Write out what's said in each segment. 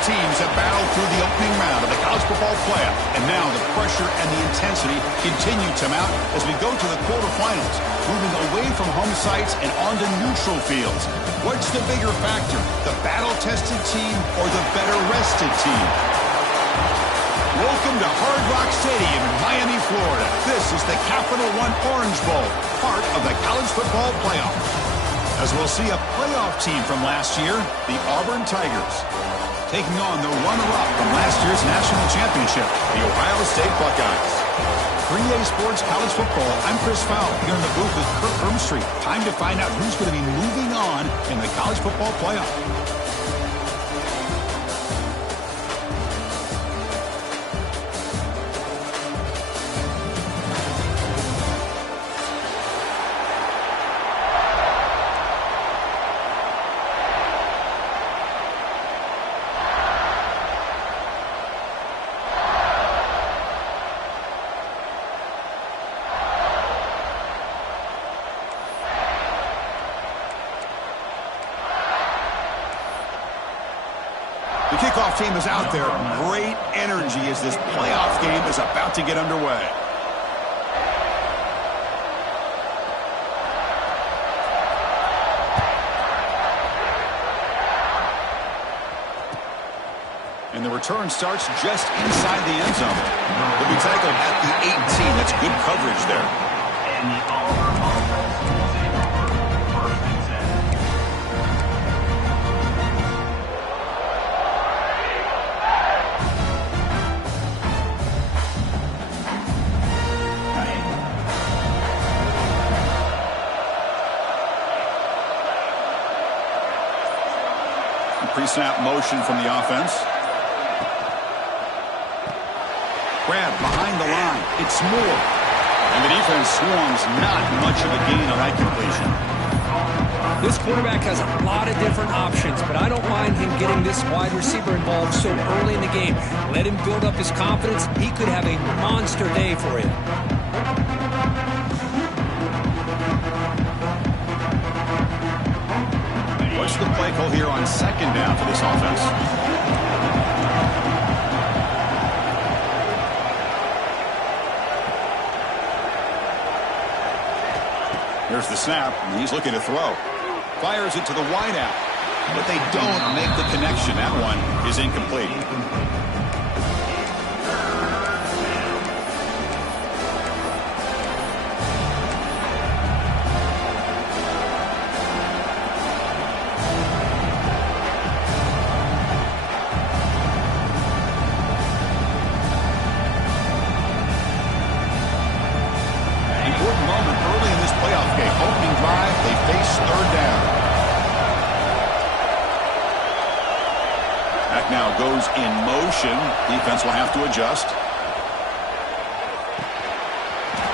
teams have battled through the opening round of the college football playoff, and now the pressure and the intensity continue to mount as we go to the quarterfinals, moving away from home sites and onto neutral fields. What's the bigger factor, the battle-tested team or the better-rested team? Welcome to Hard Rock Stadium in Miami, Florida. This is the Capital One Orange Bowl, part of the college football playoff. As we'll see a playoff team from last year, the Auburn Tigers, taking on the runner-up from last year's national championship, the Ohio State Buckeyes. 3A Sports College Football, I'm Chris Fowle, here in the booth with Kirk Ermstreet. Time to find out who's going to be moving on in the college football playoff. The kickoff team is out there. Great energy as this playoff game is about to get underway. And the return starts just inside the end zone. He'll be tackled at the 18. That's good coverage there. And the Auburn offense is able for first and 10. Pre-snap motion from the offense. Grab behind the line. It's Moore. And the defense swarms. Not much of a gain on that completion. This quarterback has a lot of different options, but I don't mind him getting this wide receiver involved so early in the game. Let him build up his confidence. He could have a monster day for him. What's the play call here on second down for this offense? Here's the snap. He's looking to throw. Fires it to the wideout. But they don't make the connection. That one is incomplete. Now goes in motion. Defense will have to adjust.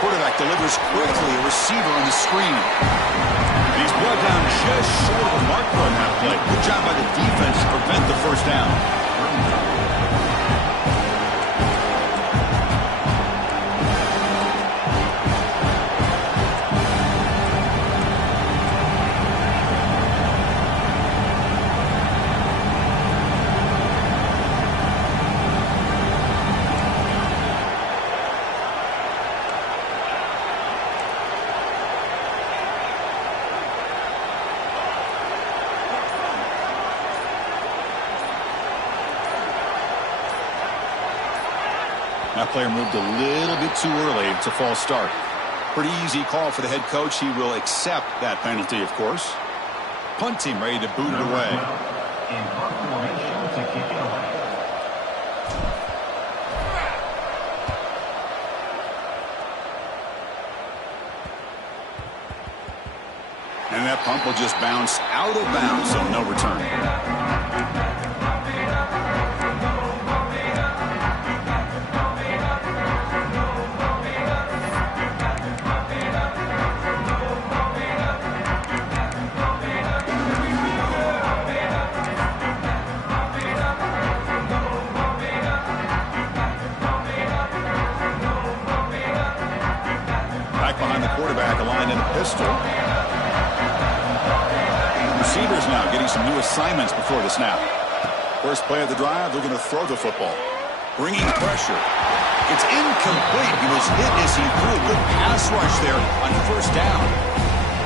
Quarterback delivers quickly. A receiver on the screen. He's brought down just short of the marker on that play. Good job by the defense to prevent the first down. That player moved a little bit too early. It's a false start. Pretty easy call for the head coach. He will accept that penalty, of course. Punt team ready to boot it away. In punt formation to kick it away. And that punt will just bounce out of bounds, so no return. Quarterback aligned in a pistol. Receivers now getting some new assignments before the snap. First play of the drive, they're going to throw the football. Bringing pressure. It's incomplete. He was hit as he threw a good pass rush there on first down.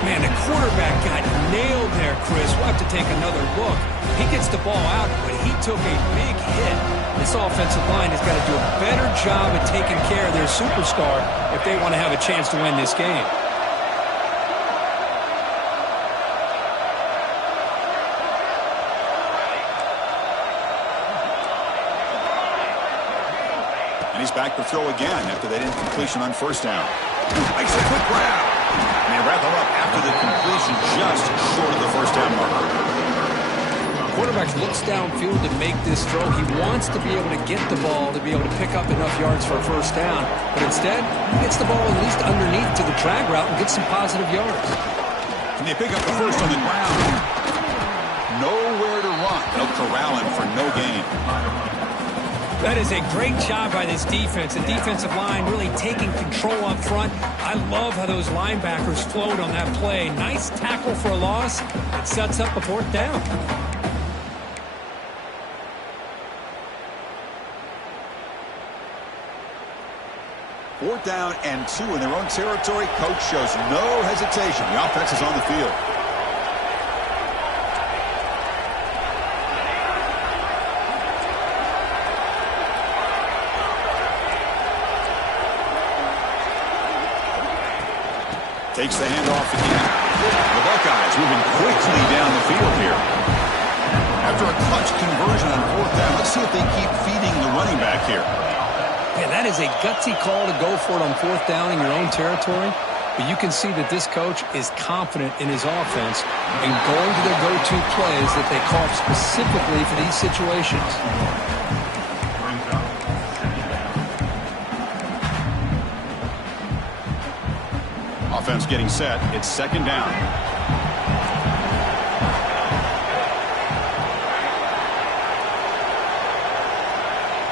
Man, the quarterback got nailed there, Chris. We'll have to take another look. He gets the ball out, but he took a big hit. This offensive line has got to do a better job of taking care of their superstar if they want to have a chance to win this game. And he's back to throw again after that incompletion on first down. Makes a quick grab. And they wrap him up after the completion just short of the first down marker. Quarterback looks downfield to make this throw. He wants to be able to get the ball to be able to pick up enough yards for a first down. But instead, he gets the ball at least underneath to the drag route and gets some positive yards. Can they pick up the first on the ground? Nowhere to run. They'll corral him for no gain. That is a great job by this defense. The defensive line really taking control up front. I love how those linebackers flowed on that play. Nice tackle for a loss. It sets up a fourth down. Fourth down and 2 in their own territory. Coach shows no hesitation. The offense is on the field. Takes the handoff again. The Buckeyes moving quickly down the field here. After a clutch conversion on fourth down, let's see if they keep feeding the running back here. Yeah, that is a gutsy call to go for it on fourth down in your own territory. But you can see that this coach is confident in his offense and going to their go-to plays that they call specifically for these situations. Offense getting set. It's second down.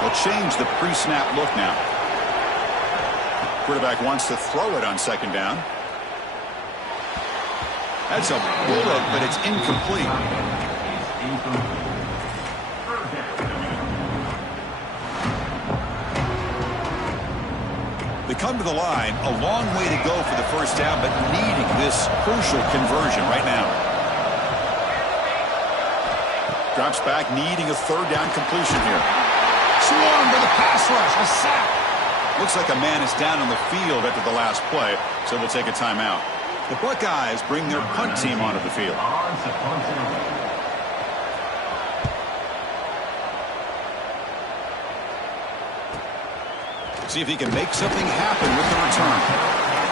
They'll change the pre-snap look now. Quarterback wants to throw it on second down. That's a bullet, but it's incomplete. They come to the line, a long way to go for the first down, but needing this crucial conversion right now. Drops back, needing a third down completion here. Swarmed by the pass rush, a sack. Looks like a man is down on the field after the last play, so we'll take a timeout. The Buckeyes bring their punt team onto the field. See if he can make something happen with the return.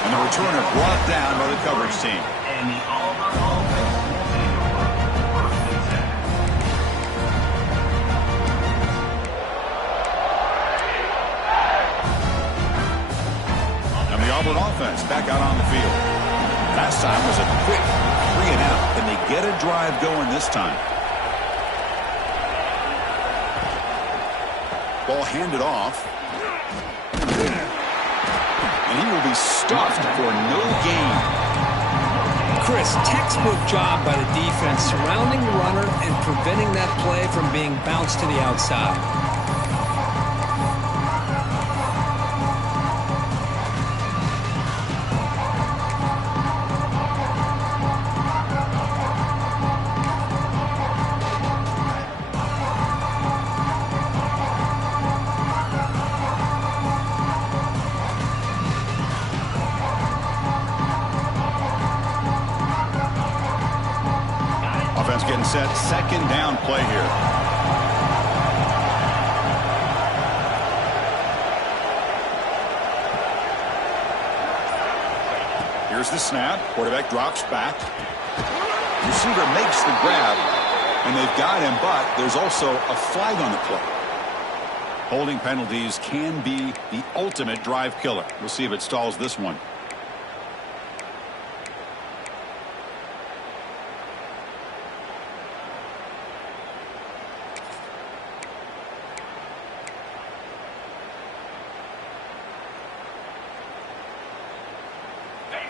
And the returner brought down by the coverage team. And the Auburn offense will take over first and 10. And the Auburn offense back out on the field. Last time was a quick 3 and out. And they get a drive going this time. Ball handed off. And he will be stuffed for no gain. Chris, textbook job by the defense surrounding the runner and preventing that play from being bounced to the outside. Getting set, second down play here. Here's the snap. Quarterback drops back. Receiver makes the grab, and they've got him, but there's also a flag on the play. Holding penalties can be the ultimate drive killer. We'll see if it stalls this one.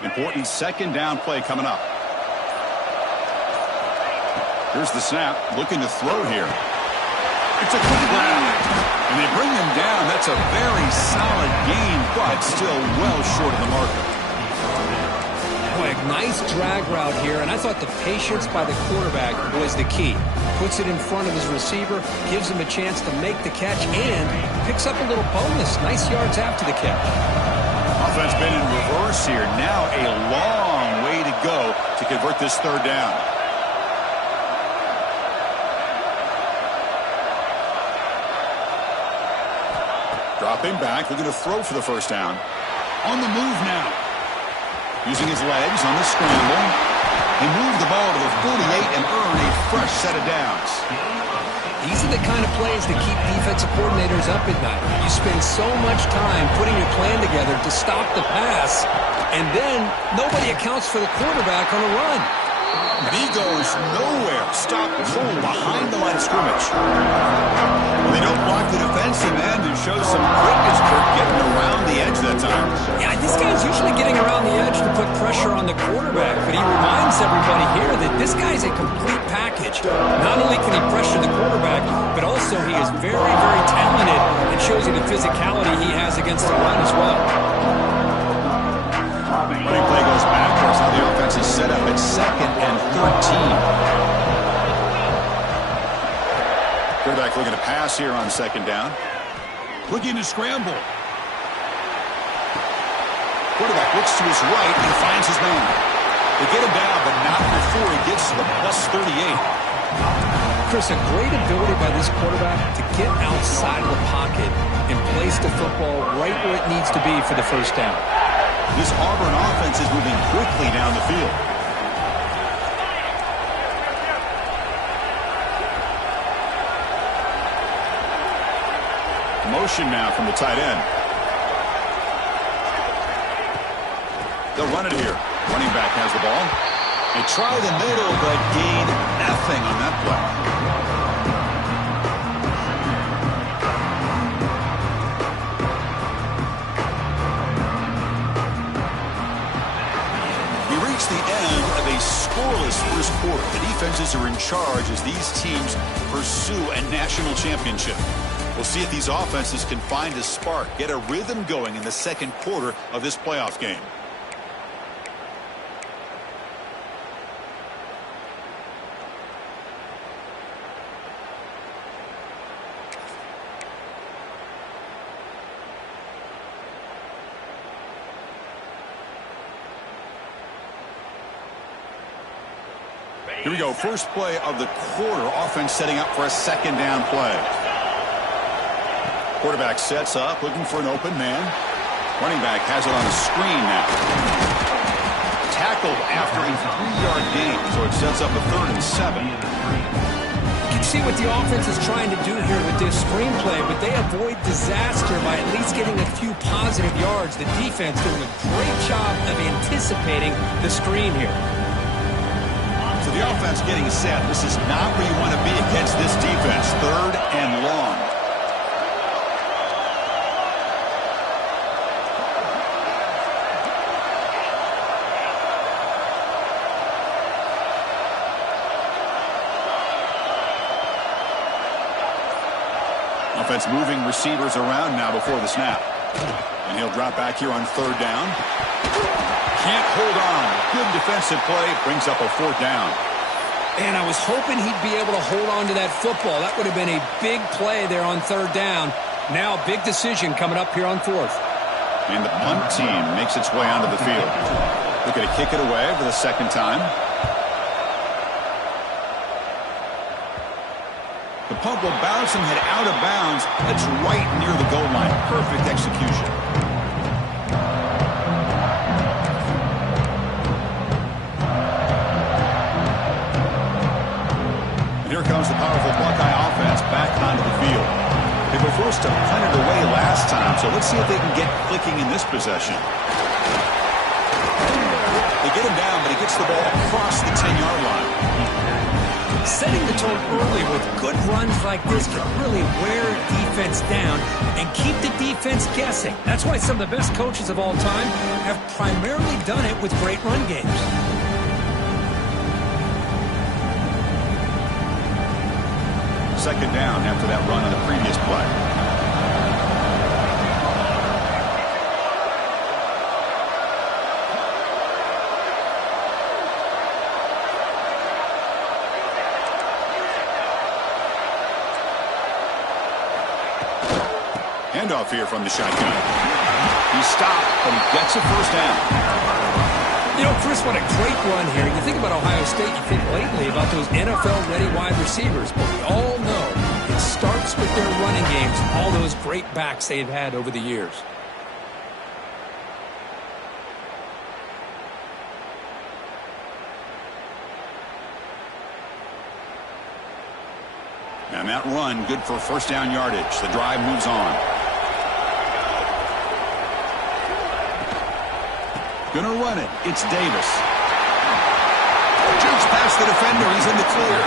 Important second down play coming up. Here's the snap. Looking to throw here. It's a quick grab. And they bring him down. That's a very solid gain, but still well short of the marker. Boy, a nice drag route here, and I thought the patience by the quarterback was the key. Puts it in front of his receiver, gives him a chance to make the catch, and picks up a little bonus. Nice yards after the catch. Offense been in reverse here. Now a long way to go to convert this third down. Dropping back, looking to throw for the first down. On the move now. Using his legs on the scramble. He moved the ball to the 48 and earned a fresh set of downs. These are the kind of plays that keep defensive coordinators up at night. You spend so much time putting your plan together to stop the pass, and then nobody accounts for the quarterback on a run. And he goes nowhere. Stop full behind the line of scrimmage. They don't block the defensive end and show some quickness, Kirk, getting around the edge that time. Yeah, this guy's usually getting around the edge to put pressure on the quarterback, but he reminds everybody here that this guy's a complete package. Not only can he pressure the quarterback, but also he is very, very talented and shows you the physicality he has against the run as well. Running play goes backwards. Now the offense is set up at 2nd and 13. Quarterback looking to pass here on 2nd down. Looking to scramble. Quarterback looks to his right and finds his man. They get him down, but not before he gets to the +38. Chris, a great ability by this quarterback to get outside of the pocket and place the football right where it needs to be for the first down. This Auburn offense is moving quickly down the field. Motion now from the tight end. They'll run it here. Running back has the ball. They try the middle, but gain nothing on that play. The end of a scoreless first quarter. The defenses are in charge as these teams pursue a national championship. We'll see if these offenses can find a spark, get a rhythm going in the second quarter of this playoff game. Here we go. First play of the quarter. Offense setting up for a 2nd down play. Quarterback sets up, looking for an open man. Running back has it on the screen now. Tackled after a 3-yard gain, so it sets up a 3rd and 7. You can see what the offense is trying to do here with this screenplay, but they avoid disaster by at least getting a few positive yards. The defense doing a great job of anticipating the screen here. So the offense getting set. This is not where you want to be against this defense. 3rd and long. Offense moving receivers around now before the snap. And he'll drop back here on 3rd down. Can't hold on. Good defensive play. Brings up a 4th down. And I was hoping he'd be able to hold on to that football. That would have been a big play there on 3rd down. Now a big decision coming up here on 4th. And the punt team makes its way onto the field. Looking to kick it away for the 2nd time. The punt will bounce and head out of bounds. That's right near the goal line. Perfect execution. And here comes the powerful Buckeye offense back onto the field. They were forced to punt it away last time, so let's see if they can get clicking in this possession. They get him down, but he gets the ball across the 10-yard line. Setting the tone early with good runs like this can really wear defense down and keep the defense guessing. That's why some of the best coaches of all time have primarily done it with great run games. second down after that run on the previous play. Handoff here from the shotgun. He stopped, but he gets a first down. You know, Chris, what a great run here. You think about Ohio State, you think lately about those NFL-ready wide receivers, but we all know it starts with their running games, all those great backs they've had over the years. And that run, good for first down yardage. The drive moves on. Gonna run it. It's Davis. Jukes past the defender. He's in the clear.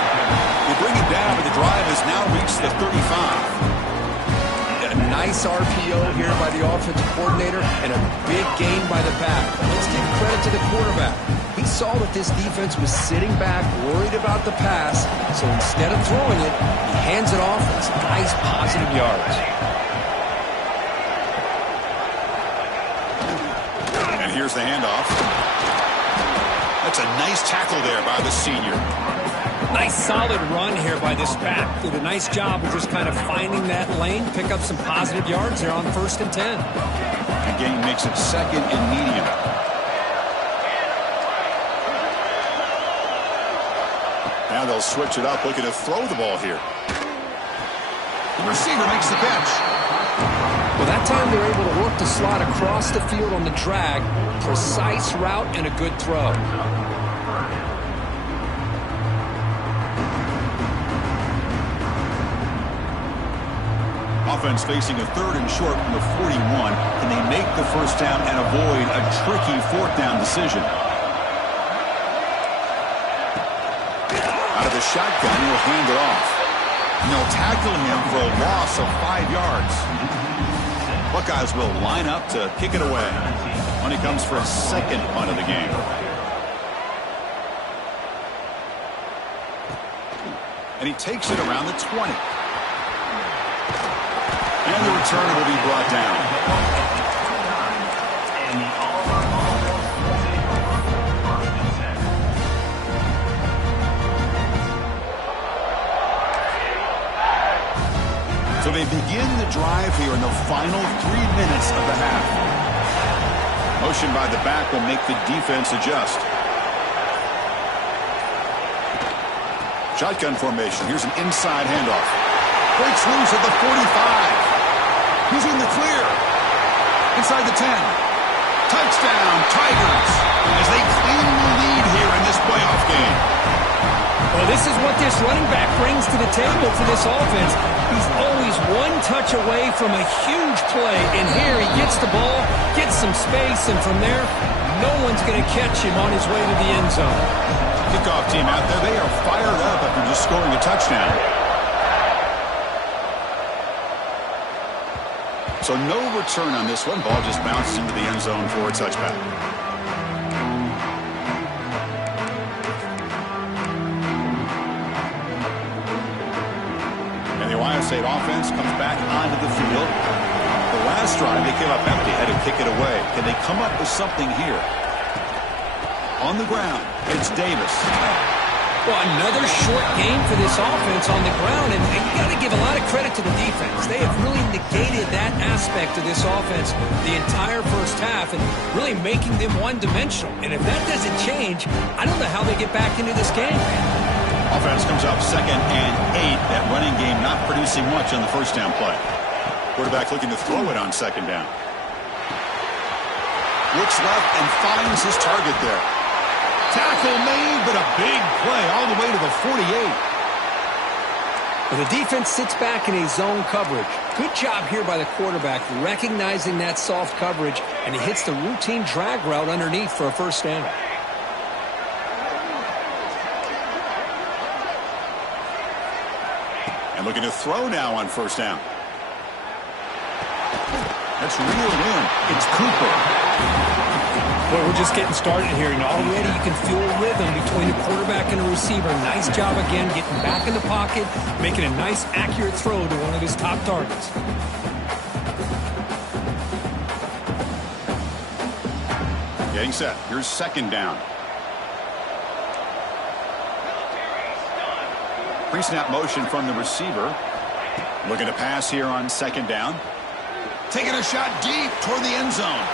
They bring it down, but the drive has now reached the 35. A nice RPO here by the offensive coordinator and a big gain by the back. Let's give credit to the quarterback. He saw that this defense was sitting back, worried about the pass, so instead of throwing it, he hands it off with some nice positive yards. And here's the handoff. That's a nice tackle there by the senior. Nice solid run here by this back. Did a nice job of just kind of finding that lane, pick up some positive yards there on 1st and 10. The gain makes it 2nd and medium. Now they'll switch it up, looking to throw the ball here. The receiver makes the catch. Well, that time they're able to work the slot across the field on the drag. Precise route and a good throw. Offense facing a 3rd and short from the 41. Can they make the first down and avoid a tricky 4th down decision? Out of the shotgun, he'll hand it off. And they'll tackle him for a loss of 5 yards. Buckeyes will line up to kick it away when it comes for a 2nd punt of the game. And he takes it around the 20. And the return will be brought down. So they begin the drive here in the final 3 minutes of the half. Motion by the back will make the defense adjust. Shotgun formation. Here's an inside handoff. Breaks loose at the 45. He's in the clear. Inside the 10. Touchdown, Tigers, as they claim the lead here in this playoff game. Well, this is what this running back brings to the table for this offense. He's always one touch away from a huge play. And here he gets the ball, gets some space, and from there, no one's going to catch him on his way to the end zone. Kickoff team out there, they are fired up after just scoring a touchdown. So no return on this one. Ball just bounces into the end zone for a touchback. And the Ohio State offense comes back onto the field. The last drive, they came up empty, had to kick it away. Can they come up with something here? On the ground, it's Davis. Well, another short game for this offense on the ground, and you got to give a lot of credit to the defense. They have really negated that aspect of this offense the entire first half and really making them one-dimensional. And if that doesn't change, I don't know how they get back into this game. Offense comes up 2nd and 8. That running game not producing much on the first down play. Quarterback looking to throw it on 2nd down. Looks left and finds his target there. Tackle made, but a big play all the way to the 48. Well, the defense sits back in a zone coverage. Good job here by the quarterback recognizing that soft coverage, and he hits the routine drag route underneath for a first down. And looking to throw now on 1st down. That's reeled in. It's Cooper. Well, we're just getting started here, and already you can feel a rhythm between the quarterback and the receiver. Nice job again getting back in the pocket, making a nice, accurate throw to one of his top targets. Getting set. Here's second down. Pre-snap motion from the receiver. Looking to pass here on second down. Taking a shot deep toward the end zone.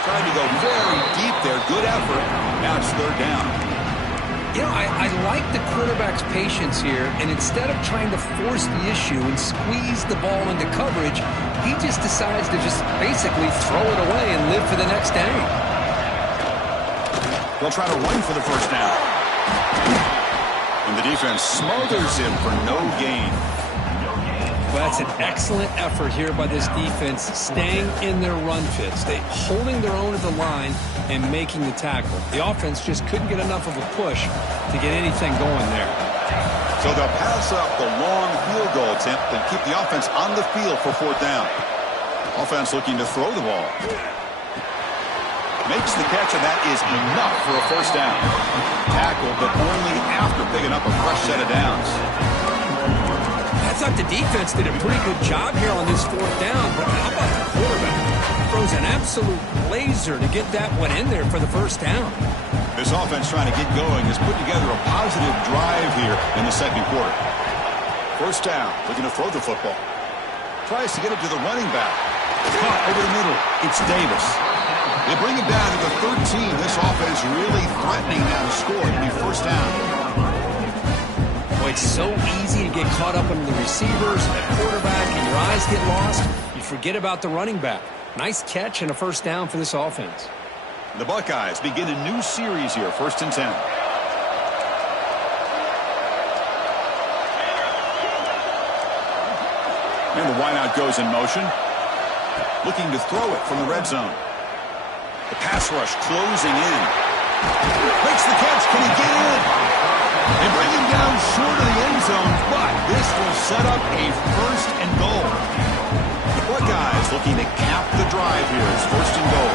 Trying to go very deep there. Good effort. Now it's third down. You know, I like the quarterback's patience here, and instead of trying to force the issue and squeeze the ball into coverage, he just decides to just basically throw it away and live for the next down. They'll try to run for the first down. And the defense smothers him for no gain. Well, that's an excellent effort here by this defense, staying in their run fits. They holding their own at the line and making the tackle. The offense just couldn't get enough of a push to get anything going there. So they'll pass up the long field goal attempt and keep the offense on the field for fourth down. Offense looking to throw the ball. Makes the catch, and that is enough for a first down. Tackle, but only after picking up a fresh set of downs. I thought the defense did a pretty good job here on this fourth down, but how about the quarterback? Throws an absolute laser to get that one in there for the first down. This offense trying to get going has put together a positive drive here in the second quarter. First down, looking to throw the football. Tries to get it to the running back. Caught over the middle. It's Davis. They bring him down to the 13. This offense really threatening now to score. It'll be first down. Boy, it's so easy to get caught up under the receivers and the quarterback, and your eyes get lost. You forget about the running back. Nice catch and a first down for this offense. The Buckeyes begin a new series here, 1st and 10. And the wideout goes in motion. Looking to throw it from the red zone. The pass rush closing in. Makes the catch. Can he get in? They bring him down short of the end zone, but this will set up a first and goal. The Buckeyes looking to cap the drive here as first and goal.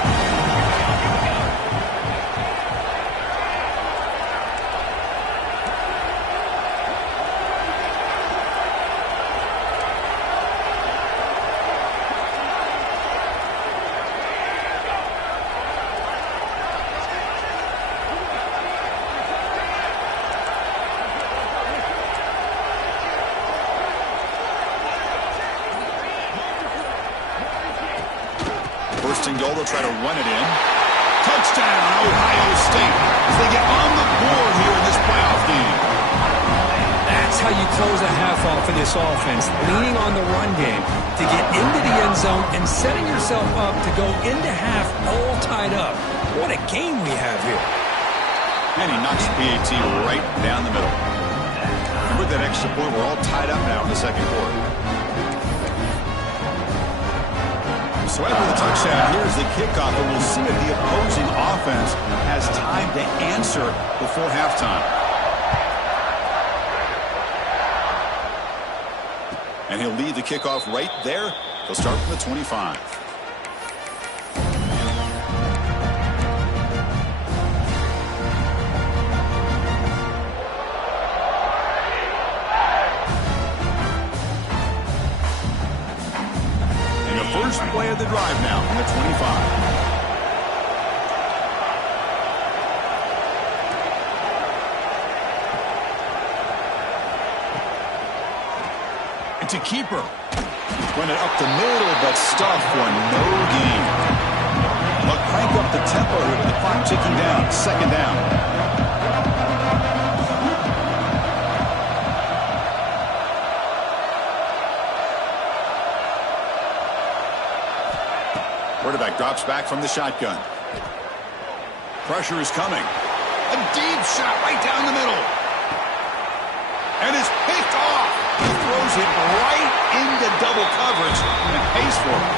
First and goal, they'll try to run it in. Touchdown, Ohio State, as they get on the board here in this playoff game. That's how you close a half off of this offense, leaning on the run game to get into the end zone and setting yourself up to go into half all tied up. What a game we have here. And he knocks PAT right down the middle. And with that extra point, we're all tied up now in the second quarter. So after the touchdown, here's the kickoff, and we'll see if the opposing offense has time to answer before halftime. And he'll lead the kickoff right there. He'll start from the 25. First play of the drive now from the 25. And to keeper. Run it up the middle, but stuffed for no gain. They'll crank up the tempo here with the clock ticking down. Second down. Quarterback drops back from the shotgun. Pressure is coming. A deep shot right down the middle. And it's picked off. He throws it right into double coverage and pays for it.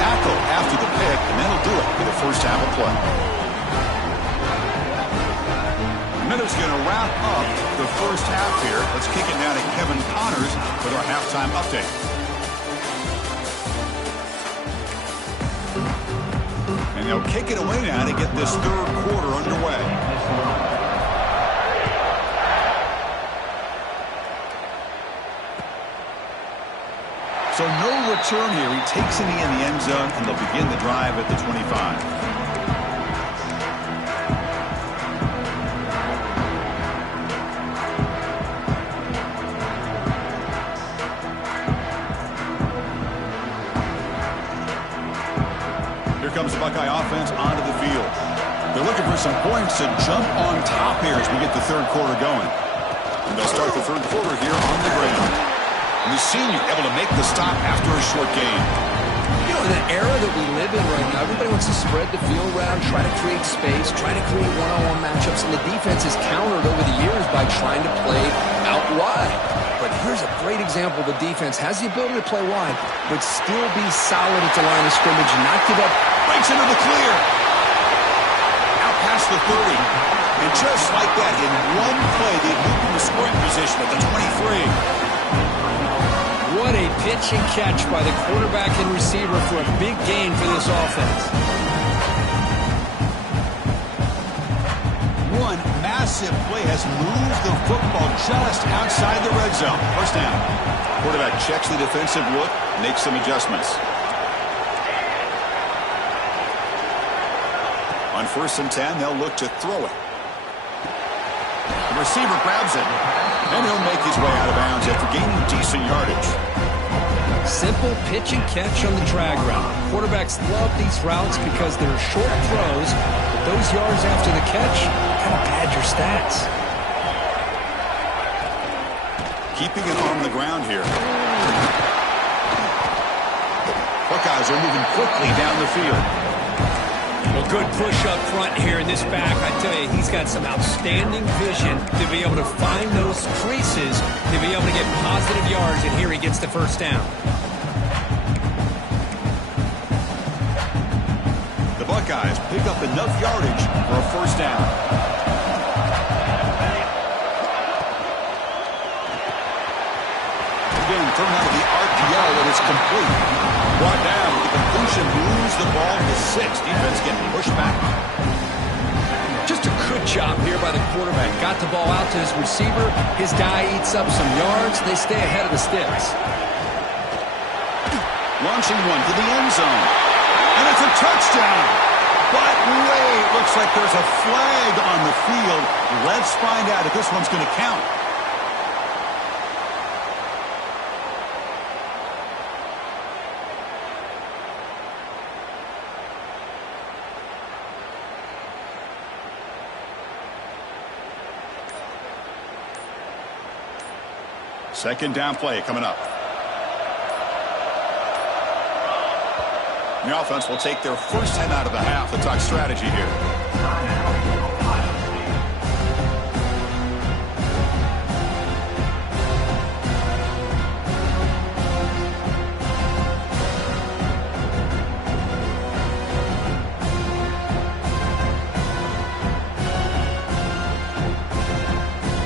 Tackle after the pick, and that'll do it for the first half of play. Miller's going to wrap up the first half here. Let's kick it down to Kevin Connors with our halftime update. And They'll kick it away now to get this third quarter underway. So no return here. He takes it in the end zone, and they'll begin the drive at the 25. Here comes the Buckeye offense onto the field. They're looking for some points to jump on top here as we get the third quarter going. And they'll start the third quarter here on the ground. And the senior able to make the stop after a short game. You know, in the era that we live in right now, everybody wants to spread the field around, try to create space, try to create one-on-one matchups, and the defense has countered over the years by trying to play out wide. But here's a great example. The defense has the ability to play wide, but still be solid at the line of scrimmage and not give up. Breaks into the clear. Out past the 30. And just like that, in one play, they moved into scoring position at the 23. What a pitch and catch by the quarterback and receiver for a big gain for this offense. One massive play has moved the football just outside the red zone. First down. Quarterback checks the defensive look, makes some adjustments. On 1st and 10, they'll look to throw it. The receiver grabs it, and he'll make his way out of bounds after gaining decent yardage. Simple pitch and catch on the drag route. Quarterbacks love these routes because they're short throws, but those yards after the catch kind of pad your stats. Keeping it on the ground here. Buckeyes are moving quickly down the field. Well, good push up front here in this back. I tell you, he's got some outstanding vision to be able to find those creases, to be able to get positive yards, and here he gets the first down. The Buckeyes pick up enough yardage for a first down. Again, thrown out of the RPO, and it's complete. Brought down with the completion, moves the ball to 6. Defense getting pushed back. Just a good job here by the quarterback. Got the ball out to his receiver. His guy eats up some yards. They stay ahead of the sticks. Launching one to the end zone. And it's a touchdown. But wait, looks like there's a flag on the field. Let's find out if this one's going to count. Second down play coming up. The offense will take their first 10 out of the half. Let's talk strategy here.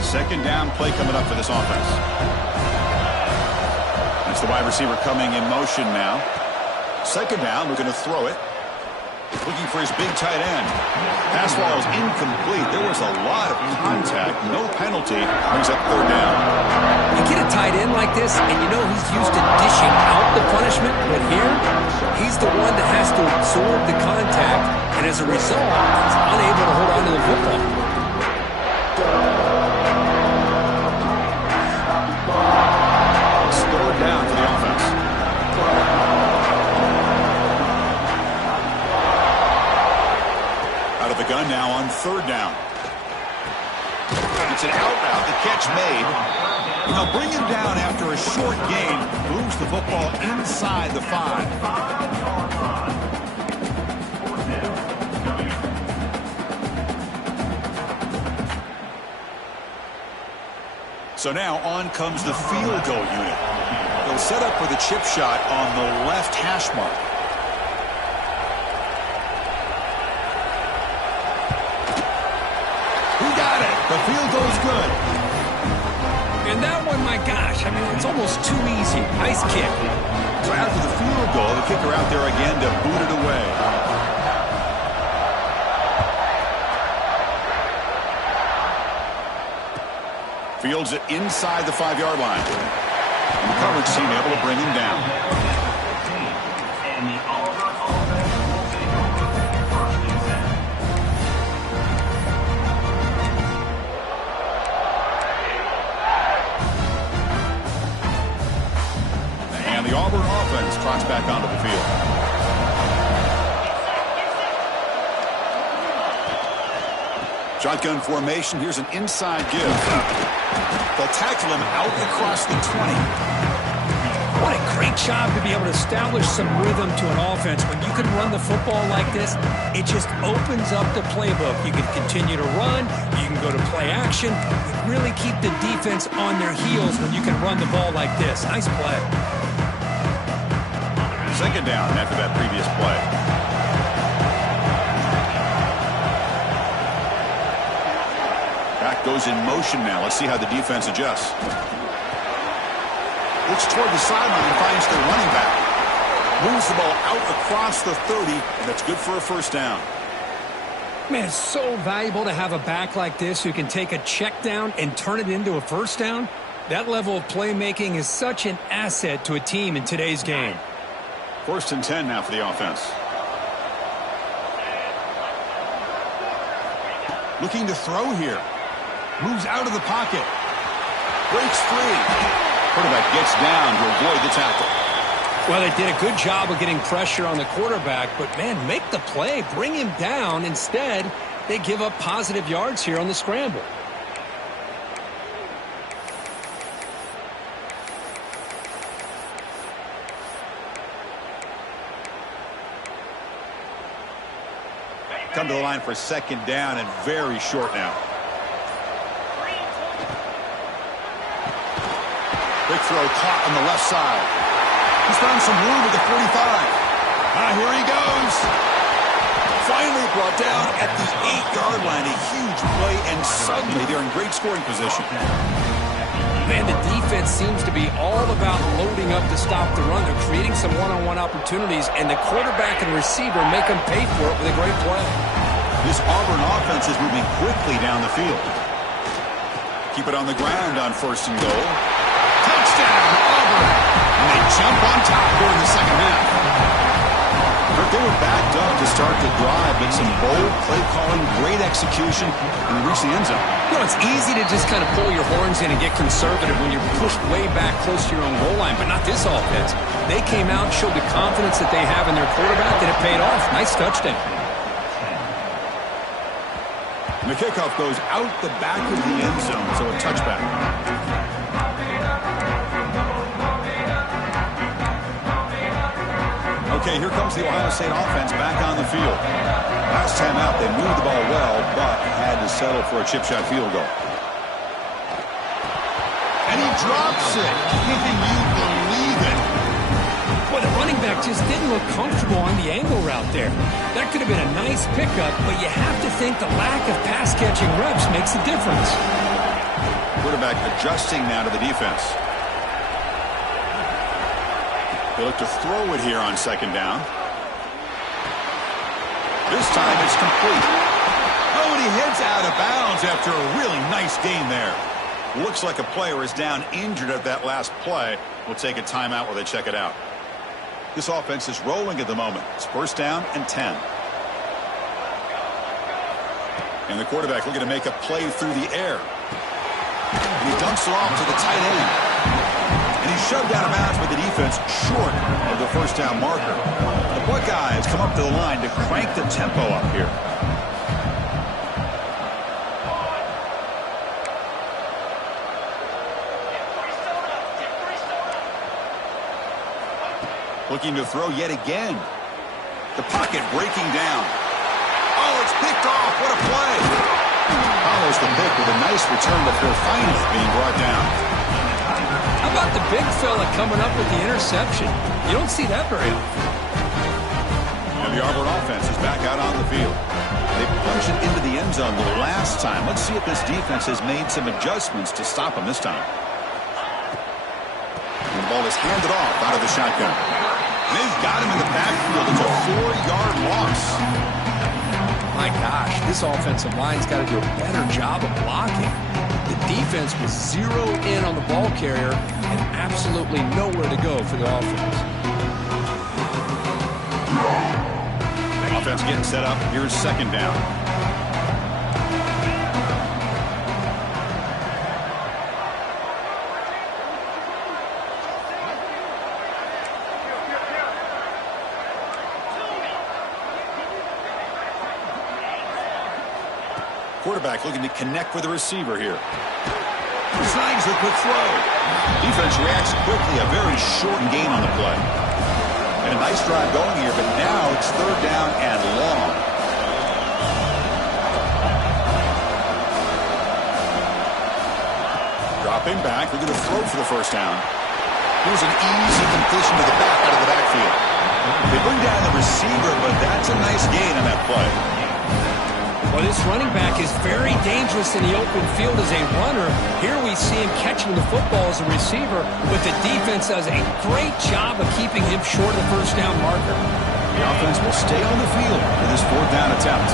Second down play coming up for this offense. It's the wide receiver coming in motion now. Second down, we're going to throw it. Looking for his big tight end. Pass ball is incomplete. There was a lot of contact. No penalty. Brings up third down. You get a tight end like this, and you know he's used to dishing out the punishment, but here, he's the one that has to absorb the contact, and as a result, he's unable to hold on to the football. It's third down for the offense. Out of the gun now on third down. It's an out route. The catch made. And they'll bring him down after a short gain. Moves the football inside the 5. So now on comes the field goal unit. They'll set up for the chip shot on the left hash mark. He got it. The field goal's good. And that one, my gosh, I mean, it's almost too easy. Nice kick. So after the field goal, the kicker out there again to boot it away. Fields it inside the 5-yard line. And the coverage team able to bring him down. And the Auburn offense will take over 1st and 10. And the Auburn offense trots back onto the field. Shotgun formation. Here's an inside give. They'll tackle him out across the 20. What a great job to be able to establish some rhythm to an offense. When you can run the football like this, it just opens up the playbook. You can continue to run. You can go to play action. You really keep the defense on their heels when you can run the ball like this. Nice play. Second down after that previous play. Back goes in motion now. Let's see how the defense adjusts. Looks toward the sideline and finds their running back. Moves the ball out across the 30, and that's good for a first down. Man, it's so valuable to have a back like this who can take a check down and turn it into a first down. That level of playmaking is such an asset to a team in today's game. 1st and 10 now for the offense. Looking to throw here. Moves out of the pocket. Breaks free. Quarterback gets down to avoid the tackle. Well, they did a good job of getting pressure on the quarterback, but, man, make the play. Bring him down. Instead, they give up positive yards here on the scramble. Come to the line for second down and very short now. Big throw caught on the left side. He's found some room at the 45. Here he goes. Finally brought down at the 8-yard line. A huge play, and suddenly they're in great scoring position. Man, the defense seems to be all about loading up to stop the run. They're creating some one-on-one opportunities, and the quarterback and receiver make them pay for it with a great play. This Auburn offense is moving quickly down the field. Keep it on the ground on 1st and goal. Touchdown, Auburn! And they jump on top during the second half. They were backed up to start the drive, but some bold play calling, great execution, and reach the end zone. You know, it's easy to just kind of pull your horns in and get conservative when you're pushed way back close to your own goal line, but not this offense. They came out, showed the confidence that they have in their quarterback, and it paid off. Nice touchdown. And the kickoff goes out the back of the end zone, so a touchback. Okay, here comes the Ohio State offense back on the field. Last time out, they moved the ball well, but had to settle for a chip shot field goal. And he drops it. Can you believe it? Boy, the running back just didn't look comfortable on the angle route there. That could have been a nice pickup, but you have to think the lack of pass-catching reps makes a difference. Quarterback adjusting now to the defense. They look to throw it here on second down. This time it's complete. Oh, and he heads out of bounds after a really nice gain there. Looks like a player is down injured at that last play. We'll take a timeout while they check it out. This offense is rolling at the moment. It's 1st down and 10. And the quarterback looking to make a play through the air. And he dumps it off to the tight end. And he's shoved out of bounds by the defense short of the 1st down marker. The Buckeyes come up to the line to crank the tempo up here. Looking to throw yet again. The pocket breaking down. Oh, it's picked off. What a play. Follows the pick with a nice return before finally being brought down. How about the big fella coming up with the interception? You don't see that very often. And the Auburn offense is back out on the field. They punched it into the end zone the last time. Let's see if this defense has made some adjustments to stop them this time. And the ball is handed off out of the shotgun. And they've got him in the backfield. It's a 4-yard loss. My gosh, this offensive line's got to do a better job of blocking. The defense was zeroed in on the ball carrier and absolutely nowhere to go for the offense. Offense getting set up. Here's second down. Quarterback looking to connect with the receiver here. Snags the quick throw. Defense reacts quickly. A very short gain on the play. And a nice drive going here, but now it's third down and long. Dropping back. They're going to throw for the first down. Here's an easy completion to the back out of the backfield. They bring down the receiver, but that's a nice gain on that play. Well, this running back is very dangerous in the open field as a runner. Here we see him catching the football as a receiver, but the defense does a great job of keeping him short of the first down marker. The offense will stay on the field for this fourth down attempt.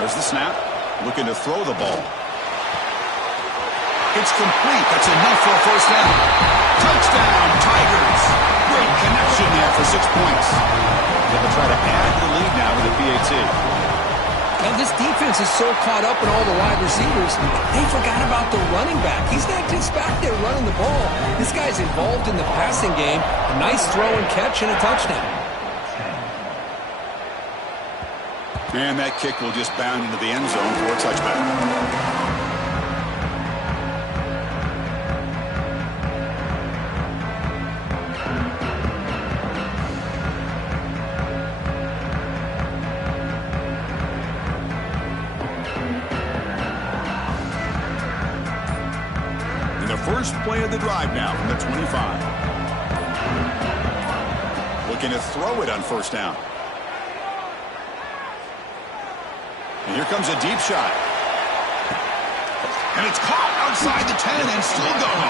There's the snap. Looking to throw the ball. It's complete. That's enough for a first down. Touchdown, Tigers. Great connection there for 6 points. They'll try to add to the lead now with a PAT. Now, this defense is so caught up in all the wide receivers, they forgot about the running back. He's not just back there running the ball. This guy's involved in the passing game. A nice throw and catch and a touchdown. And that kick will just bound into the end zone for a touchback. And the first play of the drive now from the 25. Looking to throw it on first down. And here comes a deep shot. And it's caught outside the 10 and still going.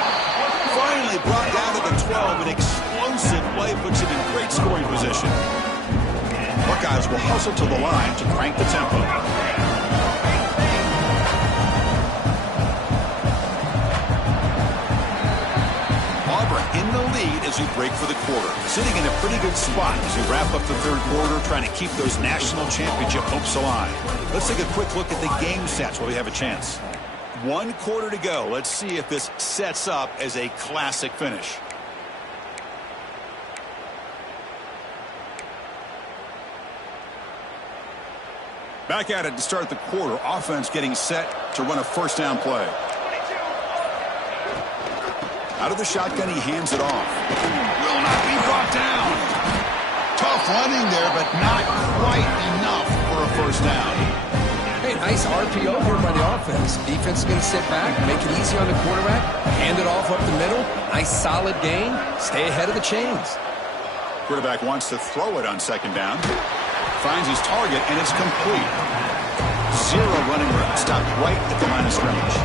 Finally brought down to the 12. An explosive play puts him in great scoring position. Buckeyes will hustle to the line to crank the tempo. Auburn in the lead as we break for the quarter. Sitting in a pretty good spot as we wrap up the third quarter, trying to keep those national championship hopes alive. Let's take a quick look at the game stats while we have a chance. 1 quarter to go. Let's see if this sets up as a classic finish. Back at it to start the quarter. Offense getting set to run a first down play. Out of the shotgun, he hands it off. Will not be brought down. Tough running there, but not quite enough for a first down. Hey, nice RPO here by the offense. Defense is going to sit back, make it easy on the quarterback, hand it off up the middle. Nice solid gain. Stay ahead of the chains. Quarterback wants to throw it on second down. Finds his target, and it's complete. 0 running room. Stopped right at the line of scrimmage.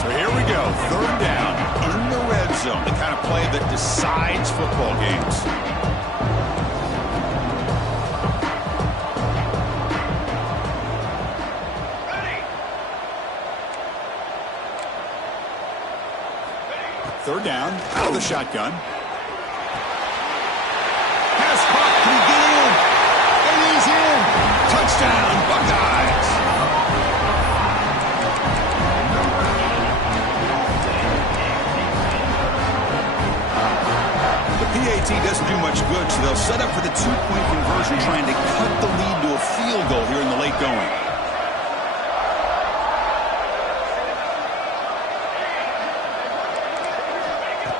So here we go. Third down in the red zone. The kind of play that decides football games. Third down, out of the shotgun. Pass caught, can he get in? And he's in! Touchdown, Buckeyes! The PAT doesn't do much good, so they'll set up for the 2-point conversion, trying to cut the lead to a field goal here in the late going.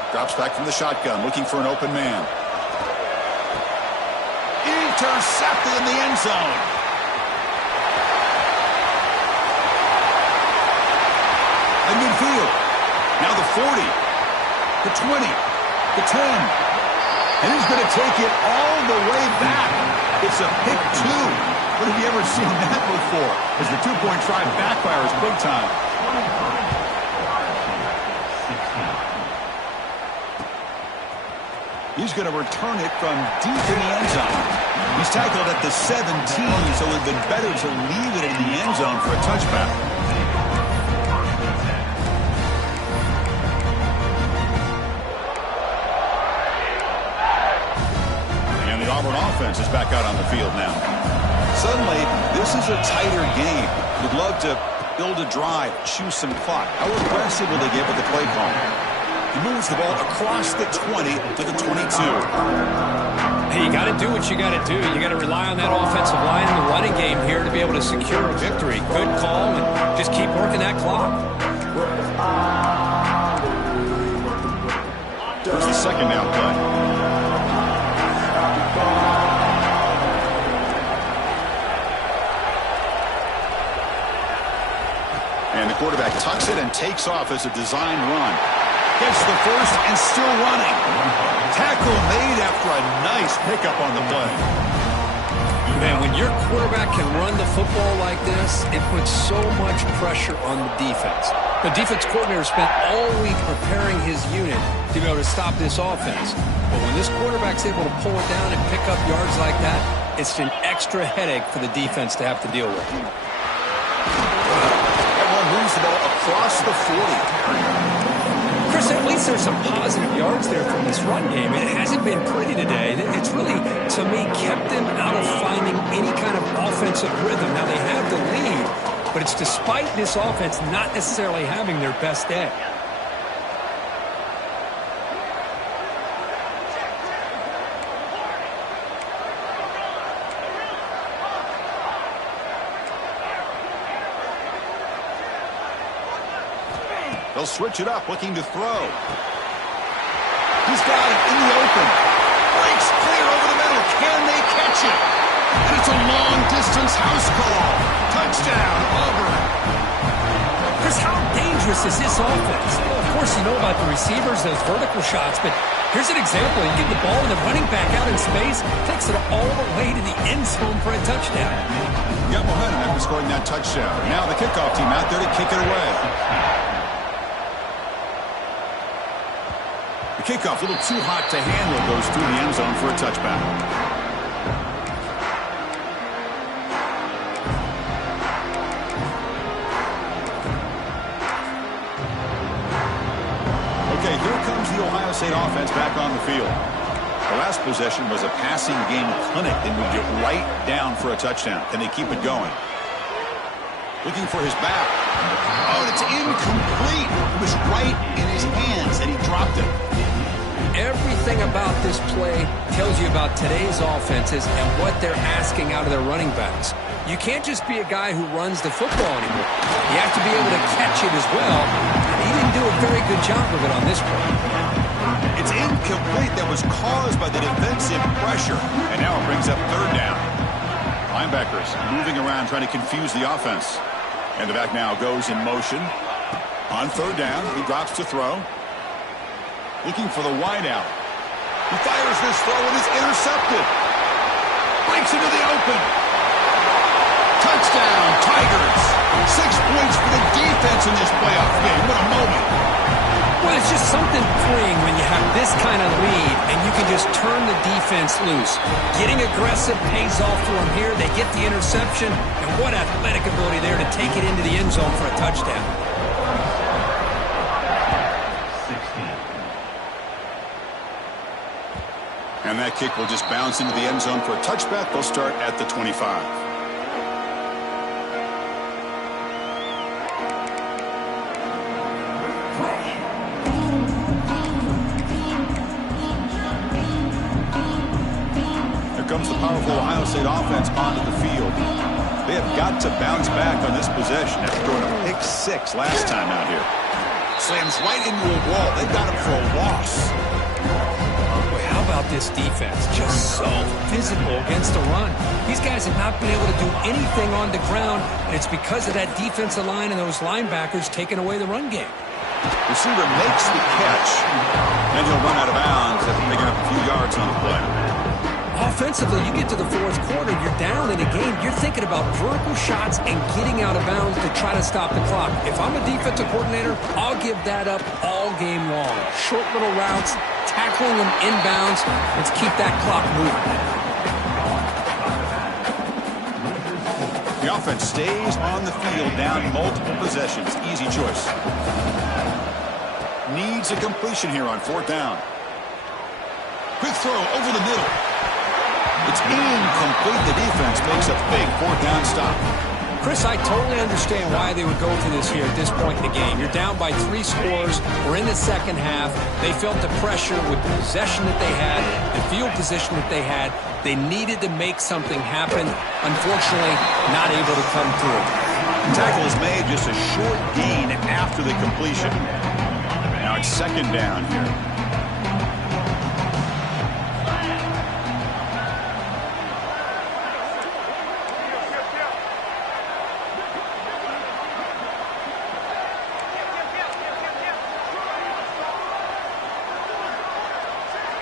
Drops back from the shotgun, looking for an open man. Intercepted in the end zone. And midfield. Now the 40. The 20. The 10. And he's going to take it all the way back. It's a pick 2. When have you ever seen that before? As the 2-point try backfires big time. He's going to return it from deep in the end zone. He's tackled at the 17, so it would have been better to leave it in the end zone for a touchback. And the Auburn offense is back out on the field now. Suddenly, this is a tighter game. You'd love to build a drive, choose some clock. How aggressive will they get with the play call? He moves the ball across the 20 to the 22. Hey, you got to do what you got to do. You got to rely on that offensive line in the running game here to be able to secure a victory. Good call, and just keep working that clock. There's the second down play. And the quarterback tucks it and takes off as a design run. Gets the first and still running. Tackle made after a nice pickup on the play. Man, when your quarterback can run the football like this, it puts so much pressure on the defense. The defense coordinator spent all week preparing his unit to be able to stop this offense. But when this quarterback's able to pull it down and pick up yards like that, it's an extra headache for the defense to have to deal with. Moves the ball across the 40. Chris, at least there's some positive yards there from this run game. It hasn't been pretty today. It's really, to me, kept them out of finding any kind of offensive rhythm. Now, they have the lead, but it's despite this offense not necessarily having their best day. They'll switch it up, looking to throw. He's got it in the open. Breaks clear over the middle. Can they catch it? And it's a long-distance house call. Touchdown, Auburn. Chris, how dangerous is this offense? Well, of course, you know about the receivers, those vertical shots, but here's an example. You get the ball and the running back out in space, takes it all the way to the end zone for a touchdown. Got momentum after scoring that touchdown. Now the kickoff team out there to kick it away. The kickoff, a little too hot to handle, goes through the end zone for a touchback. Okay, here comes the Ohio State offense back on the field. The last possession was a passing game clinic. They moved it right down for a touchdown. Can they keep it going? Looking for his back. Oh, and it's incomplete. It was right in his hands, and he dropped it. Everything about this play tells you about today's offenses and what they're asking out of their running backs. You can't just be a guy who runs the football anymore. You have to be able to catch it as well. And he didn't do a very good job of it on this play. It's incomplete. That was caused by the defensive pressure. And now it brings up third down. Linebackers moving around, trying to confuse the offense. And the back now goes in motion. On third down, he drops to throw. Looking for the wideout. He fires this throw and is intercepted. Breaks into the open. Touchdown, Tigers. 6 points for the defense in this playoff game. What a moment. Well, it's just something freeing when you have this kind of lead and you can just turn the defense loose. Getting aggressive pays off for them here. They get the interception, and what athletic ability there to take it into the end zone for a touchdown. And that kick will just bounce into the end zone for a touchback. They'll start at the 25. Comes the powerful Ohio State offense onto the field. They have got to bounce back on this possession after throwing a pick 6 last time out here. Slams right into a wall. They got him for a loss. Boy, how about this defense? Just so physical against the run. These guys have not been able to do anything on the ground, and it's because of that defensive line and those linebackers taking away the run game. Receiver makes the catch, and he'll run out of bounds after picking up a few yards on the play. Offensively, you get to the fourth quarter, you're down in a game, you're thinking about vertical shots and getting out of bounds to try to stop the clock. If I'm a defensive coordinator, I'll give that up all game long. Short little routes, tackling them inbounds. Let's keep that clock moving. The offense stays on the field, down multiple possessions. Easy choice. Needs a completion here on 4th down. Quick throw over the middle. It's incomplete. The defense makes a big 4th down stop. Chris, I totally understand why they would go for this here at this point in the game. You're down by 3 scores. We're in the second half. They felt the pressure with the possession that they had, the field position that they had. They needed to make something happen. Unfortunately, not able to come through. The tackle is made, just a short gain after the completion. Now it's 2nd down here.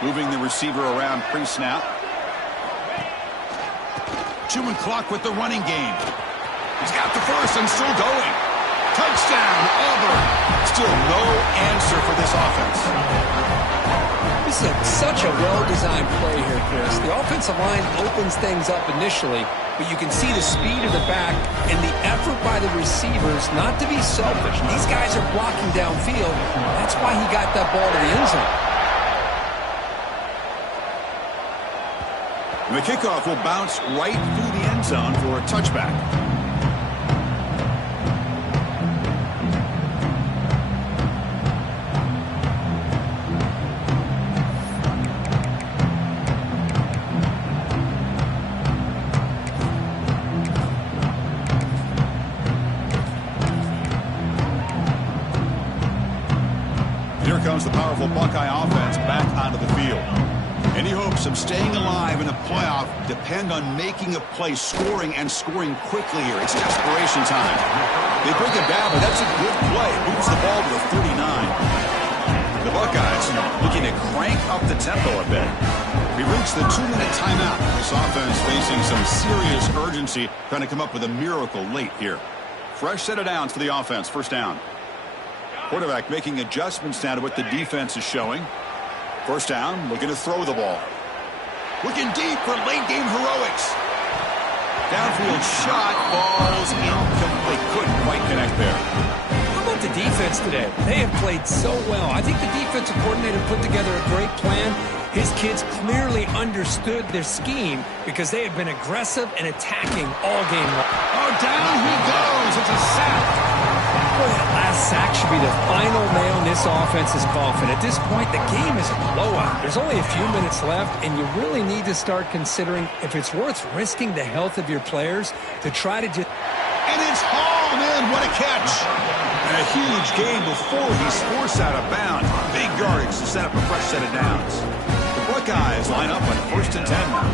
Moving the receiver around pre-snap. Chewing clock with the running game. He's got the first and still going. Touchdown, Auburn. Still no answer for this offense. This is such a well-designed play here, Chris. The offensive line opens things up initially, but you can see the speed of the back and the effort by the receivers not to be selfish. These guys are blocking downfield. That's why he got that ball to the end zone. The kickoff will bounce right through the end zone for a touchback. Here comes the powerful Buckeye offense back onto the field. Any hopes of staying alive in a playoff depend on making a play, scoring, and scoring quickly here. It's desperation time. They bring it down, but that's a good play. Moves the ball to the 39. The Buckeyes looking to crank up the tempo a bit. We reached the 2-minute timeout. This offense facing some serious urgency, trying to come up with a miracle late here. Fresh set of downs for the offense. 1st down. Quarterback making adjustments now to what the defense is showing. 1st down, looking to throw the ball. Looking deep for late-game heroics. Downfield shot, falls incomplete. Couldn't quite connect there. How about the defense today? They have played so well. I think the defensive coordinator put together a great plan. His kids clearly understood their scheme because they have been aggressive and attacking all game long. Oh, down he goes. It's a sack. Boy, that last sack should be the final nail in this offense's coffin. At this point, the game is a blowout. There's only a few minutes left, and you really need to start considering if it's worth risking the health of your players to try to just... And it's hauled in. What a catch. And a huge gain before he's forced out of bounds. Big yardage to set up a fresh set of downs. The Buckeyes line up on 1st and 10 now.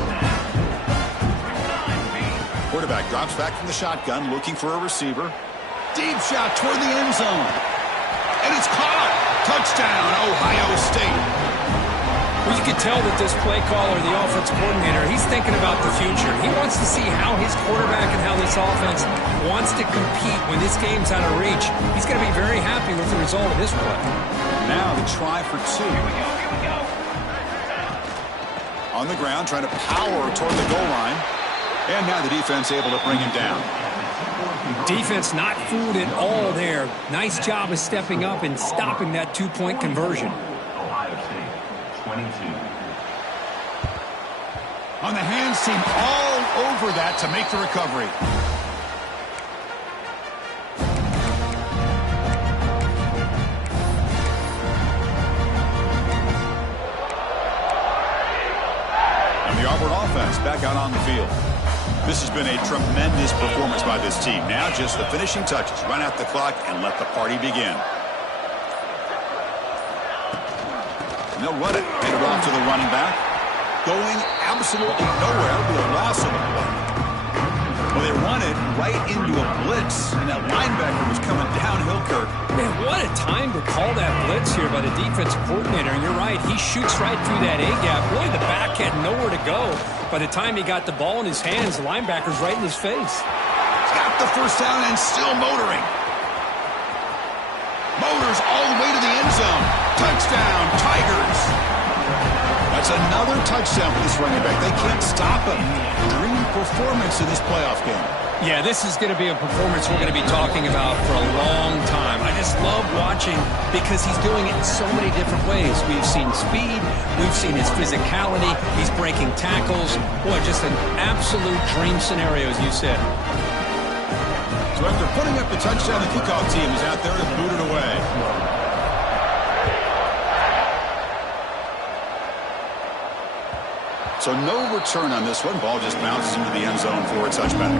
Quarterback drops back from the shotgun, looking for a receiver. Deep shot toward the end zone. And it's caught. Touchdown, Ohio State. Well, you can tell that this play caller, the offensive coordinator, he's thinking about the future. He wants to see how his quarterback and how this offense wants to compete when this game's out of reach. He's going to be very happy with the result of this play. Now the try for 2. On the ground, trying to power toward the goal line. And now the defense able to bring him down. Defense not fooled at all there. Nice job of stepping up and stopping that 2-point conversion. Ohio State, 22. On the hands team, all over that to make the recovery. And the Auburn offense back out on the field. This has been a tremendous performance by this team. Now just the finishing touches. Run out the clock and let the party begin. And they'll run it. Hand it off to the running back. Going absolutely nowhere. It'll be a loss of the play. Well, they run it right into a blitz, and that linebacker was coming downhill, Kirk. Man, what a time to call that blitz here by the defensive coordinator. And you're right, he shoots right through that A-gap. Really, the back had nowhere to go. By the time he got the ball in his hands, the linebacker's right in his face. He's got the first down and still motoring. Motors all the way to the end zone. Touchdown, Tigers. That's another touchdown for this running back. They can't stop him. Dream performance in this playoff game. Yeah, this is going to be a performance we're going to be talking about for a long time. I just love watching because he's doing it in so many different ways. We've seen speed. We've seen his physicality. He's breaking tackles. Boy, just an absolute dream scenario, as you said. So after putting up the touchdown, the kickoff team is out there to boot it away. So no return on this one. Ball just bounces into the end zone for a touchback.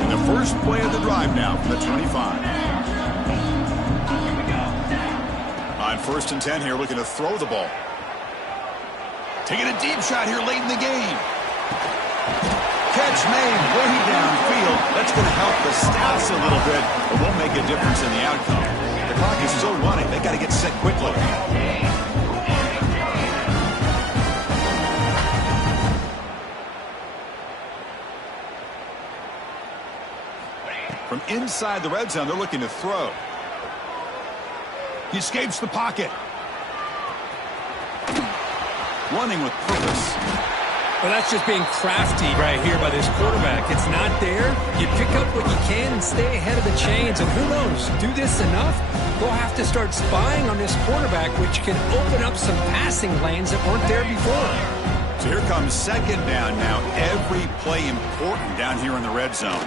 And the first play of the drive now from the 25. On 1st and 10 here, looking to throw the ball. Taking a deep shot here late in the game. Catch made way downfield. That's going to help the stats a little bit, but won't make a difference in the outcome. The clock is still running. They got to get set quickly. From inside the red zone, they're looking to throw. He escapes the pocket. Running with purpose. Well, that's just being crafty right here by this quarterback. It's not there. You pick up what you can and stay ahead of the chains. And who knows, do this enough, they'll have to start spying on this quarterback, which can open up some passing lanes that weren't there before. So here comes 2nd down now. Every play important down here in the red zone.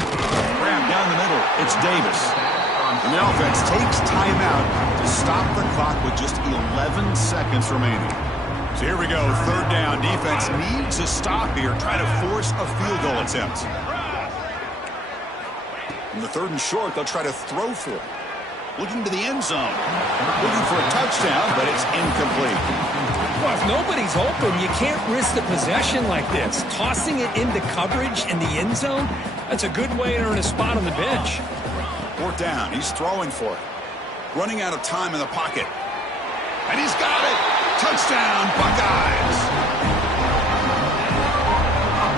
Grab down the middle. It's Davis. And the offense takes timeout to stop the clock with just 11 seconds remaining. So here we go, 3rd down. Defense needs a stop here, try to force a field goal attempt. In the 3rd and short, they'll try to throw for it. Looking to the end zone. Looking for a touchdown, but it's incomplete. Well, if nobody's open, you can't risk the possession like this. Tossing it into coverage in the end zone, that's a good way to earn a spot on the bench. 4th down, he's throwing for it. Running out of time in the pocket. And he's got it! Touchdown, Buckeyes!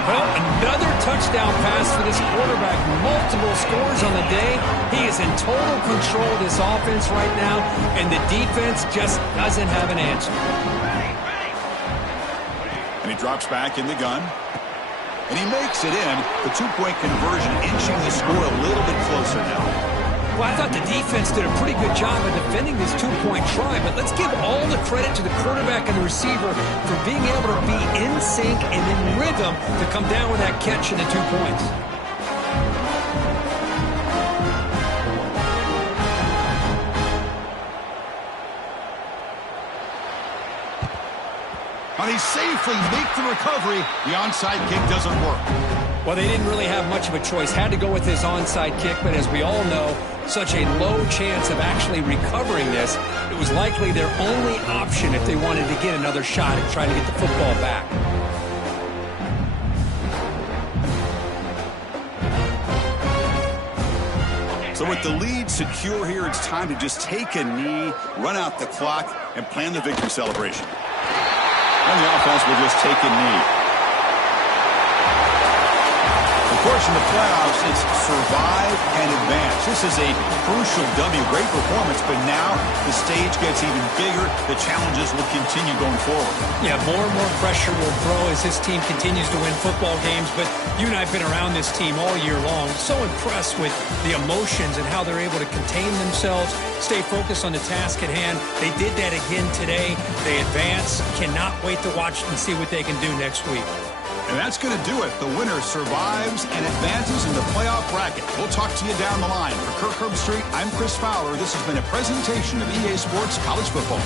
Well, another touchdown pass for this quarterback. Multiple scores on the day. He is in total control of this offense right now, and the defense just doesn't have an answer. And he drops back in the gun. And he makes it in. The 2-point conversion inching the score a little bit closer now. Well, I thought the defense did a pretty good job of defending this 2-point try, but let's give all the credit to the quarterback and the receiver for being able to be in sync and in rhythm to come down with that catch and the 2 points. And he safely makes the recovery. The onside kick doesn't work. Well, they didn't really have much of a choice. Had to go with this onside kick, but as we all know, such a low chance of actually recovering this. It was likely their only option if they wanted to get another shot at trying to get the football back. So with the lead secure here, it's time to just take a knee, run out the clock, and plan the victory celebration. And the offense will just take a knee. Of course, in the playoffs, it's survive and advance. This is a crucial W. Great performance, but now the stage gets even bigger. The challenges will continue going forward. Yeah, more and more pressure will grow as this team continues to win football games. But you and I have been around this team all year long. So impressed with the emotions and how they're able to contain themselves, stay focused on the task at hand. They did that again today. They advance. Cannot wait to watch and see what they can do next week. And that's going to do it. The winner survives and advances in the playoff bracket. We'll talk to you down the line. For Kirk Herbstreit, I'm Chris Fowler. This has been a presentation of EA Sports College Football.